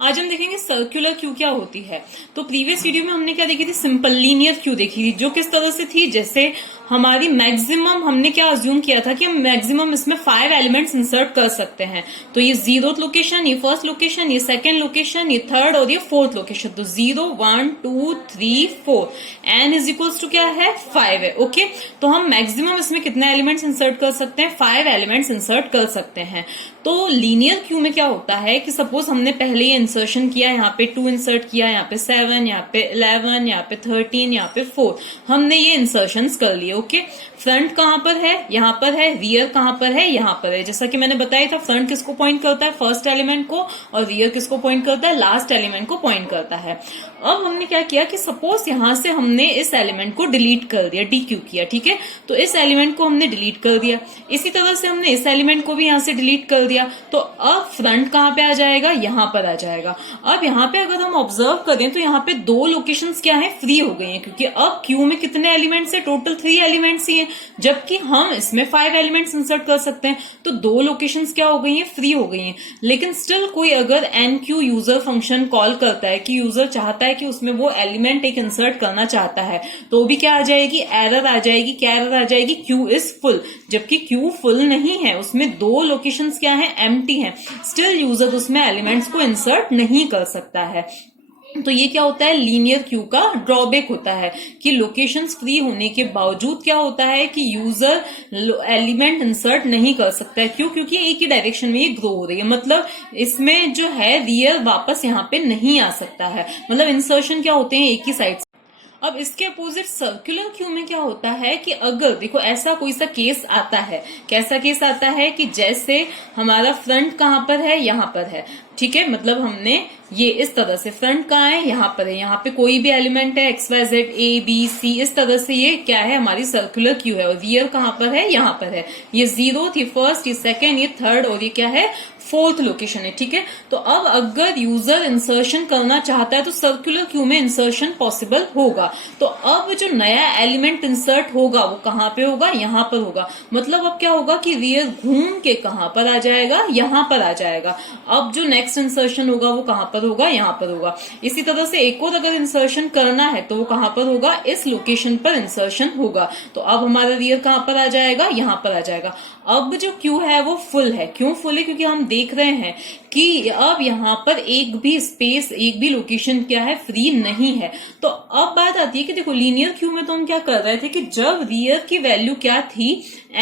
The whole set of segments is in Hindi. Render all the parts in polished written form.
आज हम देखेंगे सर्कुलर क्यू क्या होती है। तो प्रीवियस वीडियो में हमने क्या देखी थी, सिंपल लीनियर क्यू देखी थी, जो किस तरह से थी, जैसे हमारी मैक्सिमम हमने क्या अज्यूम किया था कि हम मैक्सिमम इसमें 5 एलिमेंट्स इंसर्ट कर सकते हैं। तो ये 0th लोकेशन, ये फर्स्ट लोकेशन, ये सेकंड लोकेशन, ये थर्ड और ये फोर्थ लोकेशन। तो 0 1 2 3 4 एन इज इक्वल्स टू क्या है, 5 है। ओके, तो हम मैक्सिमम इसमें कितने एलिमेंट्स इंसर्ट कर सकते हैं, 5 एलिमेंट्स इंसर्ट कर सकते हैं। तो लीनियर क्यू में क्या होता है कि सपोज हमने पहले ये इंसर्शन किया, यहाँ पे 2 इंसर्ट किया, यहाँ पे 7, यहाँ पे 11, यहाँ पे 13, यहाँ पे 4, हमने ये इंसर्शंस कर लिए। ओके, फ्रंट कहां पर है, यहाँ पर है, रियर कहां पर है, यहाँ पर है। जैसा कि मैंने बताया था, फ्रंट किसको पॉइंट करता है, फर्स्ट एलिमेंट को, और रियर किसको पॉइंट करता है, लास्ट एलिमेंट को पॉइंट करता है। अब हमने क्या किया कि सपोज यहां से हमने इस एलिमेंट को डिलीट कर दिया, डीक्यू किया, ठीक है, तो इस एलिमेंट को हमने डिलीट कर दिया। इसी तरह से हमने इस एलिमेंट को भी यहां से डिलीट कर दिया। तो अब फ्रंट कहां पे आ जाएगा, यहां पर आ जाएगा। अब यहां पे अगर हम ऑब्जर्व करें तो यहां पे 2 लोकेशंस क्या है, फ्री हो गई हैं, क्योंकि अब क्यू में कितने एलिमेंट्स है, टोटल 3 एलिमेंट्स ही हैं, जबकि हम इसमें 5 एलिमेंट्स इंसर्ट कर सकते हैं। तो 2 लोकेशंस क्या हो गई हैं, फ्री हो गई हैं। लेकिन स्टिल कोई अगर एनक्यू यूजर फंक्शन कॉल करता है कि यूजर चाहता है कि उसमें वो एलिमेंट एक इंसर्ट करना चाहता है, तो भी क्या आ जाएगी, एरर आ जाएगी। क्या एरर आ जाएगी, क्यू इज फुल, जबकि क्यू फुल नहीं है, उसमें 2 लोकेशंस क्या है, एम्प्टी है। स्टिल यूजर उसमें एलिमेंट्स को इंसर्ट नहीं कर सकता है। तो ये क्या होता है, लीनियर क्यू का ड्रॉबैक होता है कि लोकेशंस फ्री होने के बावजूद क्या होता है कि यूजर एलिमेंट इंसर्ट नहीं कर सकता है। क्यों, क्योंकि एक ही डायरेक्शन में ये ग्रो हो रही है, मतलब इसमें जो है रियर वापस यहाँ पे नहीं आ सकता है, मतलब इंसर्शन क्या होते हैं एक ही साइड से। अब इसके अपोजिट सर्कुलर क्यू में क्या होता है कि अगर देखो ऐसा कोई सा केस आता है, कैसा केस आता है कि जैसे हमारा फ्रंट कहां पर है, यहां पर है, ठीक है, मतलब हमने ये इस तरह से फ्रंट कहाँ है, यहां पर है, यहाँ पे कोई भी एलिमेंट है XYZ ABC, इस तरह से ये क्या है, हमारी सर्कुलर क्यू है। और रियर कहां पर है, यहाँ पर है, ये 0th, ये फर्स्ट, ये सेकंड, ये थर्ड और ये क्या है, 4th लोकेशन है, ठीक है। तो अब अगर यूजर इंसर्शन करना चाहता है तो सर्कुलर क्यू में इंसर्शन पॉसिबल होगा। तो अब जो नया एलिमेंट इंसर्ट होगा वो कहां पे होगा, यहां पर होगा। मतलब अब क्या होगा कि रियर घूम के कहां पर आ जाएगा, यहां पर आ जाएगा। अब जो नेक्स्ट इंसर्शन होगा वो कहां पर होगा, यहां पर होगा। इसी तरह से एक और अगर इंसर्शन करना है तो वो कहां पर होगा, इस लोकेशन पर इंसर्शन होगा। तो अब हमारा रियर कहां पर आ जाएगा, यहां पर आ जाएगा। अब जो क्यू है वो फुल है। क्यों फुल है, क्योंकि हम देख रहे हैं कि अब यहाँ पर एक भी स्पेस, एक भी लोकेशन क्या है, फ्री नहीं है। तो अब बात आती है कि देखो लीनियर क्यू में तो हम क्या कर रहे थे कि जब रियर की वैल्यू क्या थी,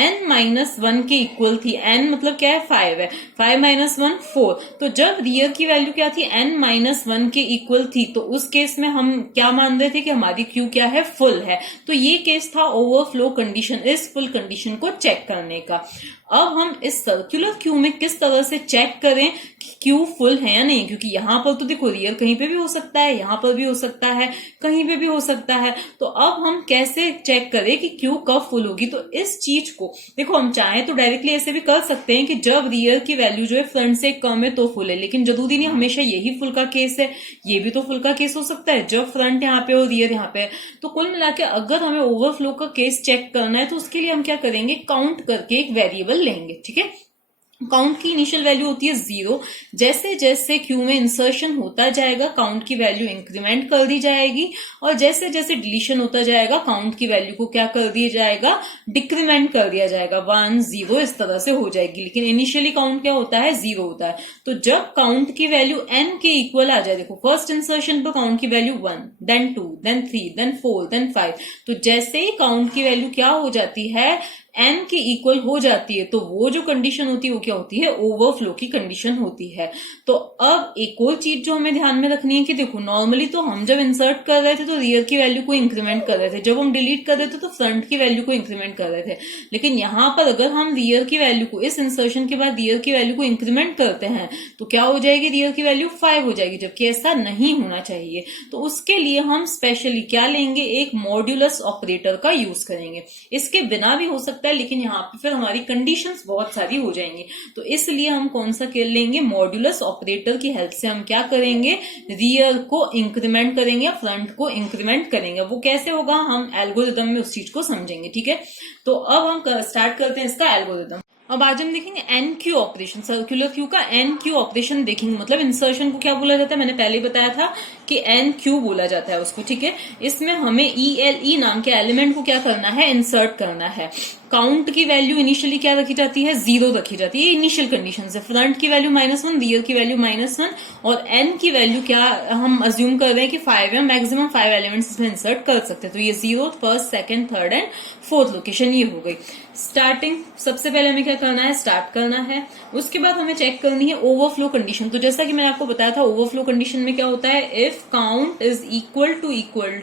n-1 के इक्वल थी। n मतलब क्या है, 5 है, 5 - 1 4। तो जब रियर की वैल्यू क्या थी, n-1 के इक्वल थी, तो उस केस में हम क्या मान रहे थे कि हमारी क्यू क्या है, फुल है। तो ये केस था ओवरफ्लो कंडीशन, इस फुल कंडीशन को चेक करने का। अब हम इस सर्कुलर क्यू में किस तरह से चेक करें कि क्यू फुल है या नहीं, क्योंकि यहां पर तो देखो रियर कहीं पे भी हो सकता है, यहां पर भी हो सकता है, कहीं पे भी हो सकता है। तो अब हम कैसे चेक करें कि क्यू कब फुल होगी। तो इस चीज को देखो हम चाहें तो डायरेक्टली ऐसे भी कर सकते हैं कि जब रियर की वैल्यू जो है फ्रंट से कम है तो फुल है, लेकिन जरूरी नहीं हमेशा यही फुल का केस है, ये भी तो फुल का केस हो सकता है जब फ्रंट यहाँ पे और रियर यहाँ पे है। तो कुल मिला के अगर हमें ओवरफ्लो का केस चेक करना है तो उसके लिए हम क्या करेंगे, काउंट करके एक वेरिएबल लेंगे, ठीक है। काउंट की इनिशियल वैल्यू होती है 0। जैसे जैसे क्यू में इंसर्शन होता जाएगा काउंट की वैल्यू इंक्रीमेंट कर दी जाएगी, और जैसे जैसे डिलीशन होता जाएगा काउंट की वैल्यू को क्या कर दिया जाएगा, डिक्रीमेंट कर दिया जाएगा, 1 0 इस तरह से हो जाएगी। लेकिन इनिशियली काउंट क्या होता है, 0 होता है। तो जब काउंट की वैल्यू n के इक्वल आ जाए, देखो फर्स्ट इंसर्शन पर काउंट की value 1, then 2, then 3, then 4, then 5, तो जैसे ही काउंट की वैल्यू क्या हो जाती है, n के इक्वल हो जाती है, तो वो जो कंडीशन होती है वो क्या होती है, ओवरफ्लो की कंडीशन होती है। तो अब एक और चीज जो हमें ध्यान में रखनी है कि देखो नॉर्मली तो हम जब इंसर्ट कर रहे थे तो रियर की वैल्यू को इंक्रीमेंट कर रहे थे, जब हम डिलीट कर रहे थे तो फ्रंट की वैल्यू को इंक्रीमेंट कर रहे थे। लेकिन यहाँ पर अगर हम रियर की वैल्यू को, इस इंसर्शन के बाद रियर की वैल्यू को इंक्रीमेंट करते हैं तो क्या हो जाएगी, रियर की वैल्यू 5 हो जाएगी, जबकि ऐसा नहीं होना चाहिए। तो उसके लिए हम स्पेशली क्या लेंगे, एक मॉड्यूलस ऑपरेटर का यूज करेंगे। इसके बिना भी हो सकता है, लेकिन यहाँ पे फिर हमारी कंडीशंस बहुत सारी हो जाएंगी। तो इसलिए हम कौन सा कर लेंगे, मॉड्यूलस ऑपरेटर की हेल्प से हम क्या करेंगे, रियर को इंक्रीमेंट करेंगे या फ्रंट को इंक्रीमेंट करेंगे। वो कैसे होगा, हम एल्गोरिदम में उस चीज को समझेंगे, ठीक है। तो अब हम स्टार्ट करते हैं इसका एल्गोरिदम। अब आज हम देखेंगे enqueue operation, circular queue का एन क्यू ऑपरेशन देखेंगे। मतलब इंसर्शन को क्या बोला जाता है, मैंने पहले ही बताया था कि एन क्यू बोला जाता है उसको, ठीक है। इसमें हमें ELE नाम के एलिमेंट को क्या करना है, इंसर्ट करना है। काउंट की वैल्यू इनिशियली क्या रखी जाती है, 0 रखी जाती है, ये इनिशियल कंडीशन है। फ्रंट की वैल्यू -1, रियर की वैल्यू -1 और एन की वैल्यू क्या हम अज्यूम कर रहे हैं कि 5 है, मैक्सिमम 5 एलिमेंट्स इसमें इंसर्ट कर सकते हैं। तो ये 0, first, second, third and fourth location ये हो गई। स्टार्टिंग, सबसे पहले हमें क्या करना है, स्टार्ट करना है। उसके बाद हमें चेक करनी है ओवरफ्लो कंडीशन। तो जैसा कि मैंने आपको बताया था, ओवरफ्लो कंडीशन में क्या होता है, if count is equal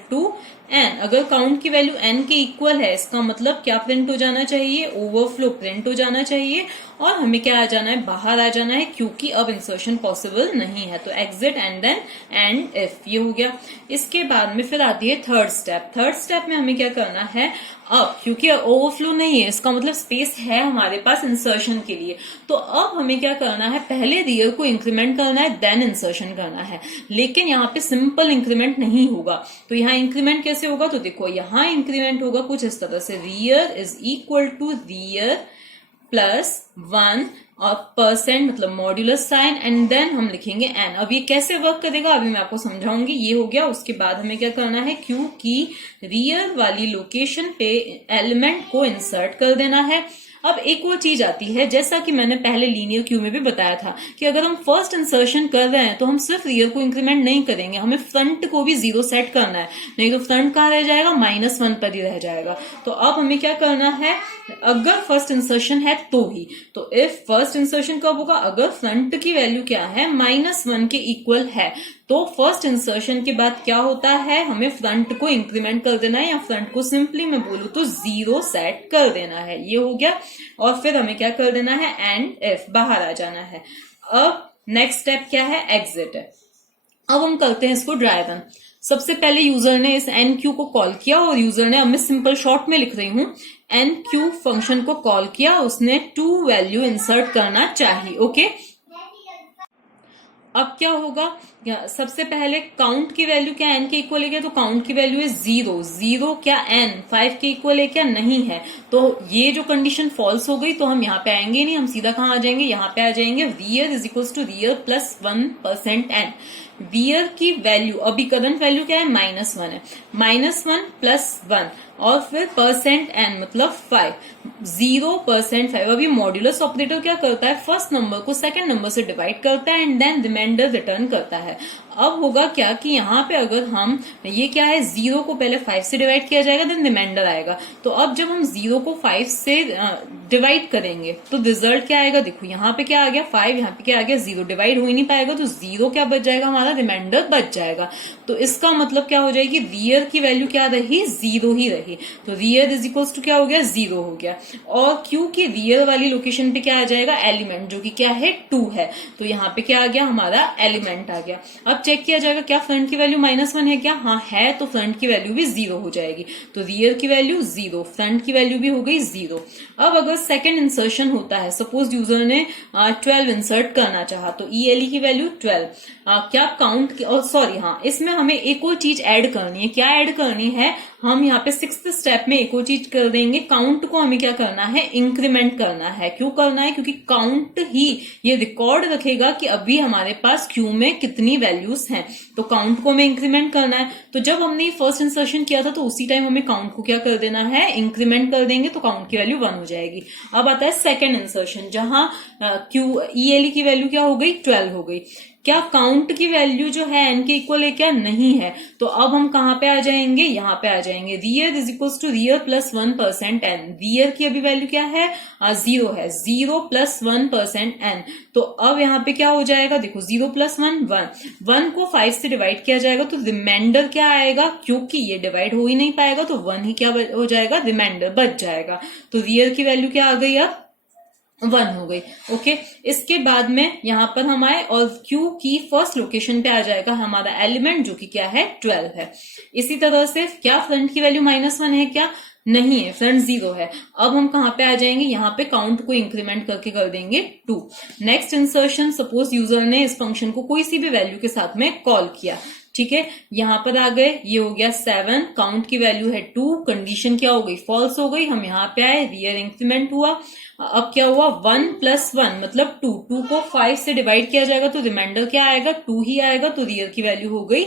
to n, अगर काउंट की वैल्यू एन के इक्वल है, इसका मतलब क्या प्रिंट हो जाना चाहिए, ओवरफ्लो प्रिंट हो जाना चाहिए और हमें क्या आ जाना है, बाहर आ जाना है, क्योंकि अब इंसर्शन पॉसिबल नहीं है। तो exit and then end if, ये हो गया। इसके बाद में फिर आती है थर्ड स्टेप। थर्ड स्टेप में हमें क्या करना है, अब क्योंकि ओवरफ्लो नहीं है, इसका मतलब स्पेस है हमारे पास इंसर्शन के लिए, तो अब हमें क्या करना है, पहले रियर को इंक्रीमेंट करना है, देन इंसर्शन करना है। लेकिन यहाँ पे सिंपल इंक्रीमेंट नहीं होगा। तो यहाँ इंक्रीमेंट कैसे होगा, तो देखो यहाँ इंक्रीमेंट होगा कुछ इस तरह से, rear is equal to rear +1 और परसेंट मतलब मॉड्यूलस साइन एंड देन हम लिखेंगे एन। अब ये कैसे वर्क करेगा अभी मैं आपको समझाऊंगी। ये हो गया। उसके बाद हमें क्या करना है, क्यू की रियर वाली लोकेशन पे एलिमेंट को इंसर्ट कर देना है। अब एक और चीज आती है, जैसा कि मैंने पहले लीनियर क्यू में भी बताया था कि अगर हम फर्स्ट इंसर्शन कर रहे हैं तो हम सिर्फ रियर को इंक्रीमेंट नहीं करेंगे, हमें फ्रंट को भी 0 सेट करना है, नहीं तो फ्रंट कहाँ रह जाएगा, -1 पर ही रह जाएगा। तो अब हमें क्या करना है, अगर फर्स्ट इंसर्शन है तो ही, तो इफ फर्स्ट इंसर्शन कब होगा, अगर फ्रंट की वैल्यू क्या है, -1 के इक्वल है, तो फर्स्ट इंसर्शन के बाद क्या होता है, हमें फ्रंट को इंक्रीमेंट कर देना है, या फ्रंट को सिंपली मैं बोलूं तो 0 सेट कर देना है। ये हो गया। और फिर हमें क्या कर देना है, एंड इफ, बाहर आ जाना है। अब नेक्स्ट स्टेप क्या है, एग्जिट है। अब हम करते हैं इसको ड्राई रन। सबसे पहले यूजर ने इस एन क्यू को कॉल किया और यूजर ने, अब मैं सिंपल शॉर्ट में लिख रही हूं, एन क्यू फंक्शन को कॉल किया, उसने 2 वैल्यू इंसर्ट करना चाहिए। ओके, अब क्या होगा, सबसे पहले काउंट की वैल्यू क्या एन के इक्वल है क्या, तो काउंट की वैल्यू है 0। 0 क्या एन 5 के इक्वल है क्या, नहीं है। तो ये जो कंडीशन फॉल्स हो गई, तो हम यहाँ पे आएंगे नहीं, हम सीधा कहाँ आ जाएंगे, यहाँ पे आ जाएंगे, rear is equal to rear +1% n. Rear की वैल्यू, अभी करंट वैल्यू क्या है, -1 है, -1 +1 और फिर परसेंट एन मतलब 5, 0%5। अभी मॉड्यूलस ऑपरेटर क्या करता है, फर्स्ट नंबर को सेकंड नंबर से डिवाइड करता है एंड देन रिमाइंडर रिटर्न करता है। अब होगा क्या कि यहाँ पे अगर हम, ये क्या है, 0 को पहले 5 से डिवाइड किया जाएगा, देन रिमाइंडर आएगा। तो अब जब हम 0 को 5 से डिवाइड करेंगे तो रिजल्ट क्या आएगा, देखो यहाँ पे क्या आ गया 5, यहाँ पे क्या आ गया 0, डिवाइड हो ही नहीं पाएगा, तो 0 क्या बच जाएगा, हमारा रिमाइंडर बच जाएगा। तो इसका मतलब क्या हो जाएगी, रियर की वैल्यू क्या रही, 0 ही रही। तो रियर इज इक्वल टू क्या हो गया, 0 हो गया। और क्यू की रियर वाली लोकेशन पे क्या आ जाएगा, एलिमेंट, जो कि क्या है 2 है। तो यहाँ पे क्या आ गया, हमारा एलिमेंट आ गया। अब चेक किया जाएगा क्या फ्रंट की वैल्यू -1 है क्या, हाँ है, तो फ्रंट की वैल्यू भी 0 हो जाएगी। तो रियर की वैल्यू 0, फ्रंट की वैल्यू भी हो गई 0। अब अगर सेकंड इंसर्शन होता है, सपोज यूजर ने 12 इंसर्ट करना चाहा, तो ELE की वैल्यू 12, क्या काउंट, सॉरी हाँ, इसमें हमें एक और चीज ऐड करनी है। क्या ऐड करनी है, हम यहाँ पे 6th स्टेप में एक और चीज कर देंगे, काउंट को हमें क्या करना है, इंक्रीमेंट करना है। क्यों करना है, क्योंकि काउंट ही ये रिकॉर्ड रखेगा कि अभी हमारे पास क्यू में कितनी वैल्यूज हैं। तो काउंट को हमें इंक्रीमेंट करना है। तो जब हमने फर्स्ट इंसर्शन किया था, तो उसी टाइम हमें काउंट को क्या कर देना है, इंक्रीमेंट कर देंगे, तो काउंट की वैल्यू 1 हो जाएगी। अब आता है सेकेंड इंसर्शन, जहां ELE की वैल्यू क्या हो गई, 12 हो गई। क्या काउंट की वैल्यू जो है एन के इक्वल है क्या, नहीं है। तो अब हम कहां पे आ जाएंगे, यहाँ पे आ जाएंगे, rear is equal to rear +1% n. Rear की अभी वैल्यू क्या है, 0 है, 0 +1% एन। तो अब यहाँ पे क्या हो जाएगा, देखो 0 + 1 1 को 5 से डिवाइड किया जाएगा, तो रिमाइंडर क्या आएगा, क्योंकि ये डिवाइड हो ही नहीं पाएगा, तो 1 ही क्या हो जाएगा, रिमाइंडर बच जाएगा। तो रियर की वैल्यू क्या आ गई, अब 1 हो गई। ओके, इसके बाद में यहां पर हम आए और क्यू की फर्स्ट लोकेशन पे आ जाएगा हमारा एलिमेंट, जो कि क्या है 12 है। इसी तरह से क्या फ्रंट की वैल्यू -1 है क्या, नहीं है, फ्रंट 0 है। अब हम कहाँ पे आ जाएंगे, यहाँ पे काउंट को इंक्रीमेंट करके कर देंगे 2। नेक्स्ट इंसर्शन, सपोज यूजर ने इस फंक्शन को कोई सी भी वैल्यू के साथ में कॉल किया, ठीक है, यहां पर आ गए, ये हो गया 7, काउंट की वैल्यू है 2, कंडीशन क्या हो गई, फॉल्स हो गई, हम यहाँ पे आए, रियर इंक्रीमेंट हुआ, अब क्या हुआ 1 + 1 मतलब 2, 2 को 5 से डिवाइड किया जाएगा तो रिमाइंडर क्या आएगा, 2 ही आएगा, तो रियर की वैल्यू हो गई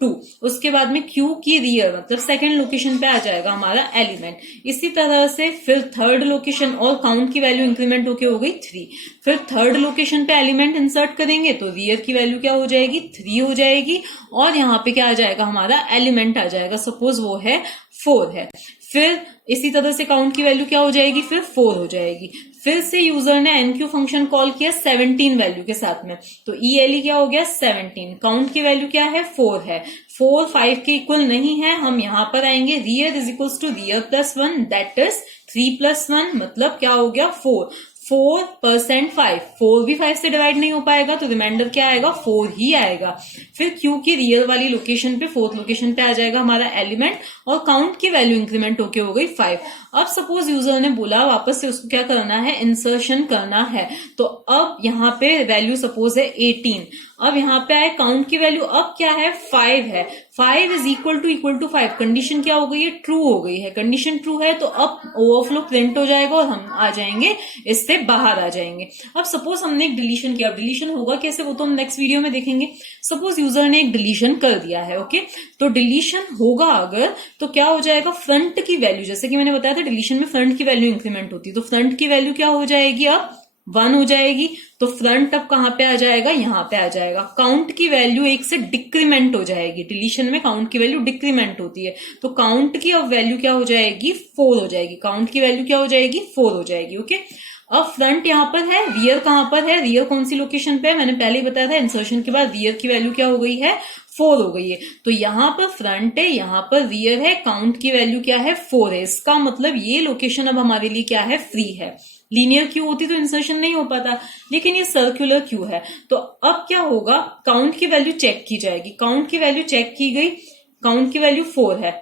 2। उसके बाद में Q की रियर मतलब सेकंड लोकेशन पे आ जाएगा हमारा एलिमेंट। इसी तरह से फिर थर्ड लोकेशन और काउंट की वैल्यू इंक्रीमेंट होके हो गई 3। फिर थर्ड लोकेशन पे एलिमेंट इंसर्ट करेंगे तो रियर की वैल्यू क्या हो जाएगी, 3 हो जाएगी, और यहाँ पे क्या आ जाएगा, हमारा एलिमेंट आ जाएगा, सपोज वो है 4 है। फिर इसी तरह से काउंट की वैल्यू क्या हो जाएगी, फिर 4 हो जाएगी। फिर से यूजर ने एनक्यू फंक्शन कॉल किया 17 वैल्यू के साथ में, तो ELE क्या हो गया 17, काउंट की वैल्यू क्या है 4 है, 4 5 के इक्वल नहीं है, हम यहां पर आएंगे, rear is equals to rear plus 1 that is 3 + 1 मतलब क्या हो गया 4, 4% 5, 4 भी 5 से डिवाइड नहीं हो पाएगा तो रिमाइंडर क्या आएगा 4 ही आएगा। फिर Q की रियल वाली लोकेशन पे, फोर्थ लोकेशन पे आ जाएगा हमारा एलिमेंट, और काउंट की वैल्यू इंक्रीमेंट होके हो गई 5। अब सपोज यूजर ने बोला वापस से उसको क्या करना है, इंसर्शन करना है, तो अब यहाँ पे वैल्यू सपोज है 18, अब यहाँ पे आए काउंट की वैल्यू अब क्या है 5 है, 5 इज इक्वल टू 5, कंडीशन क्या हो गई है, ट्रू हो गई है, कंडीशन ट्रू है तो अब ओवरफ्लो प्रिंट हो जाएगा और हम आ जाएंगे, इससे बाहर आ जाएंगे। अब सपोज हमने एक डिलीशन किया, डिलीशन होगा कैसे वो तो हम नेक्स्ट वीडियो में देखेंगे। सपोज यूजर ने एक डिलीशन कर दिया है, ओके, तो डिलीशन होगा अगर तो क्या हो जाएगा, फ्रंट की वैल्यू, जैसे कि मैंने बताया था डिलीशन में फ्रंट की वैल्यू इंक्रीमेंट होती है, तो फ्रंट की वैल्यू क्या हो जाएगी, अब 1 हो जाएगी, तो फ्रंट अब कहां पे आ जाएगा, यहां पे आ जाएगा। काउंट की वैल्यू 1 से डिक्रीमेंट हो जाएगी, डिलीशन में काउंट की वैल्यू डिक्रीमेंट होती है, तो काउंट की अब वैल्यू क्या हो जाएगी 4 हो जाएगी, काउंट की वैल्यू क्या हो जाएगी 4 हो जाएगी, ओके। अब फ्रंट यहां पर है, रियर कहां पर है, रियर कौन सी लोकेशन पे है, मैंने पहले ही बताया था, इंसर्शन के बाद रियर की वैल्यू क्या हो गई है 4 हो गई है, तो यहां पर फ्रंट है, यहां पर रियर है, काउंट की वैल्यू क्या है 4 है, इसका मतलब ये लोकेशन अब हमारे लिए क्या है, फ्री है। लीनियर क्यू होती तो इंसर्शन नहीं हो पाता, लेकिन ये सर्कुलर क्यू है, तो अब क्या होगा, काउंट की वैल्यू चेक की जाएगी, काउंट की वैल्यू चेक की गई, काउंट की वैल्यू 4 है,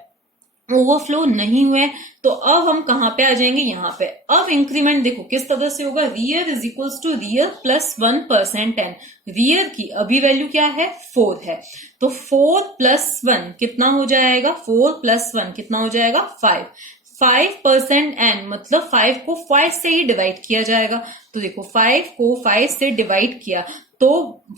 ओवरफ्लो नहीं हुए, तो अब हम कहां पे आ जाएंगे, यहां पे। अब इंक्रीमेंट देखो किस तरह से होगा, rear is equals to rear plus 1% n, rear की अभी वैल्यू क्या है 4 है, तो 4 + 1 कितना हो जाएगा, 4 + 1 कितना हो जाएगा 5, 5% n मतलब 5 को 5 से ही डिवाइड किया जाएगा, तो देखो 5 को 5 से डिवाइड किया तो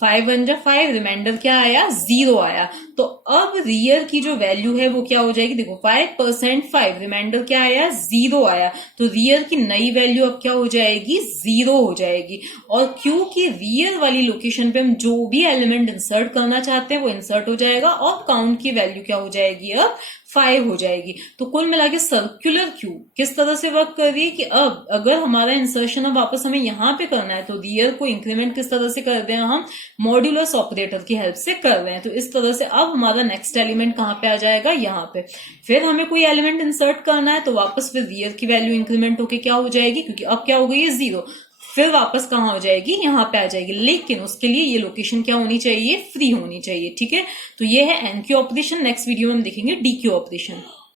5 1 जा 5, रिमाइंडर क्या आया 0 आया, तो अब रियर की जो वैल्यू है वो क्या हो जाएगी, देखो 5% 5, रिमाइंडर क्या आया 0 आया, तो रियर की नई वैल्यू अब क्या हो जाएगी 0 हो जाएगी, और Q की रियर वाली लोकेशन पे हम जो भी एलिमेंट इंसर्ट करना चाहते हैं वो इंसर्ट हो जाएगा, और काउंट की वैल्यू क्या हो जाएगी अब 5 हो जाएगी। तो कुल मिला के सर्कुलर क्यू किस तरह से वर्क कर रही है कि अब अगर हमारा इंसर्शन अब वापस हमें यहाँ पे करना है तो रियर को इंक्रीमेंट किस तरह से कर रहे हैं, हम मॉड्यूलस ऑपरेटर की हेल्प से कर रहे हैं, तो इस तरह से अब हमारा नेक्स्ट एलिमेंट कहाँ पे आ जाएगा, यहाँ पे। फिर हमें कोई एलिमेंट इंसर्ट करना है तो वापस फिर रियर की वैल्यू इंक्रीमेंट होके क्या हो जाएगी, क्योंकि अब क्या हो गई है 0, फिर वापस कहां हो जाएगी, यहाँ पे आ जाएगी, लेकिन उसके लिए ये लोकेशन क्या होनी चाहिए, फ्री होनी चाहिए, ठीक है। तो ये है एनक्यू ऑपरेशन, नेक्स्ट वीडियो में हम देखेंगे डीक्यू ऑपरेशन।